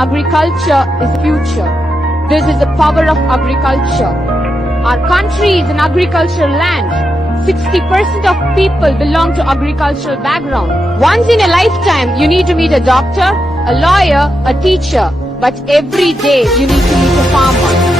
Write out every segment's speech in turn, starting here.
Agriculture is future. This is the power of agriculture. Our country is an agricultural land. 60% of people belong to agricultural background. Once in a lifetime, you need to meet a doctor, a lawyer, a teacher. But every day, you need to meet a farmer.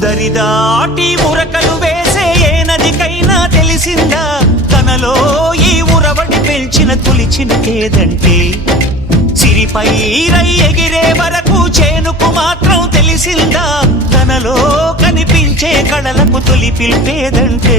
దరిదాటి ఉరకలు వేసే ఏ నదికైనా తెలిసిందా? తనలో ఈ ఉరవడి పెంచిన తులిచిన ఏదంటే? సిరిపై రై ఎగిరే వరకు చేనుకు మాత్రం తెలిసిందా? తనలో కనిపించే కళలకు తొలి పిలిపేదంటే?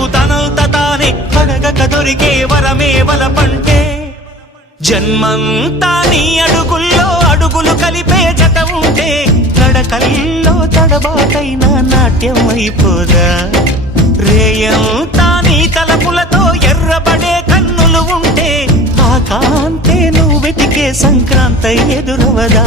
మనసుకు తనంత తానే అడగక దొరికే వరమే వలపంటే. జన్మంతా నీ అడుగుల్లో అడుగులు కలిపే జత ఉంటే తడకల్లో తడబాటైన నాట్యం అయిపోదా? రేయంతా నీ తలపులతో ఎర్రబడే కన్నులు ఉంటే ఆ కాంతే నువ్వు వెతికే సంక్రాంతి ఎదురవదా?